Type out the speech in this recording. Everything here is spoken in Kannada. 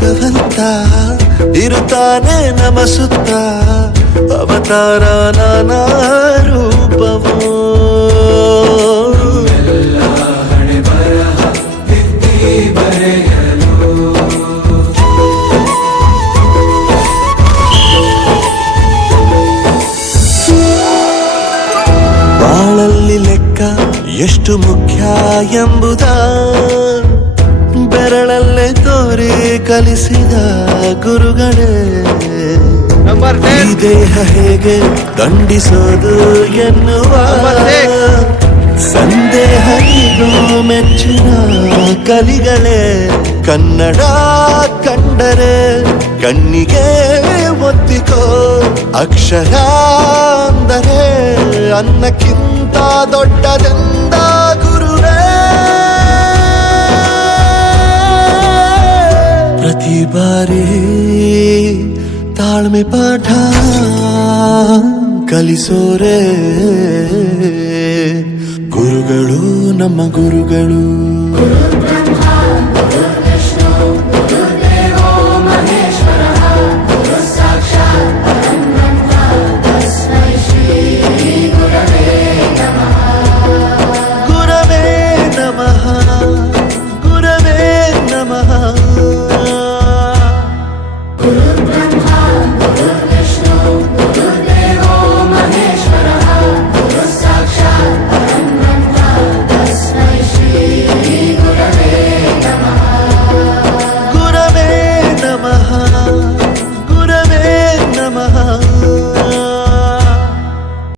ಭಗವಂತ ಇರುತ್ತಾನೆ ನಮ ಸುತ್ತ ಅವತಾರ ನಾನಾ ರೂಪವೋ ಬಾಳಲ್ಲಿ ಲೆಕ್ಕ ಎಷ್ಟು ಮುಖ್ಯ ಎಂಬುದ ಬೆರಳಲ್ಲೇ ತೋರಿ ಕಲಿಸಿದ ಗುರುಗಳೇ ಈ ದೇಹ ಹೇಗೆ ದಂಡಿಸೋದು ಎನ್ನುವ ಸಂದೇಹರಿಗೂ ಮೆಚ್ಚಿನ ಕಲಿಗಳೇ ಕನ್ನಡ ಕಂಡರೆ ಕಣ್ಣಿಗೆ ಒತ್ತಿಕೋ ಅಕ್ಷರ ಅಂದರೆ ಅನ್ನಕ್ಕಿಂತ ದೊಡ್ಡದೆಂದ ಗುರುವೇ ಪ್ರತಿ ಬಾರಿ ತಾಳ್ಮೆ ಪಾಠ ಕಲಿಸೋರೆ ಗುರುಗಳು ನಮ್ಮ ಗುರುಗಳು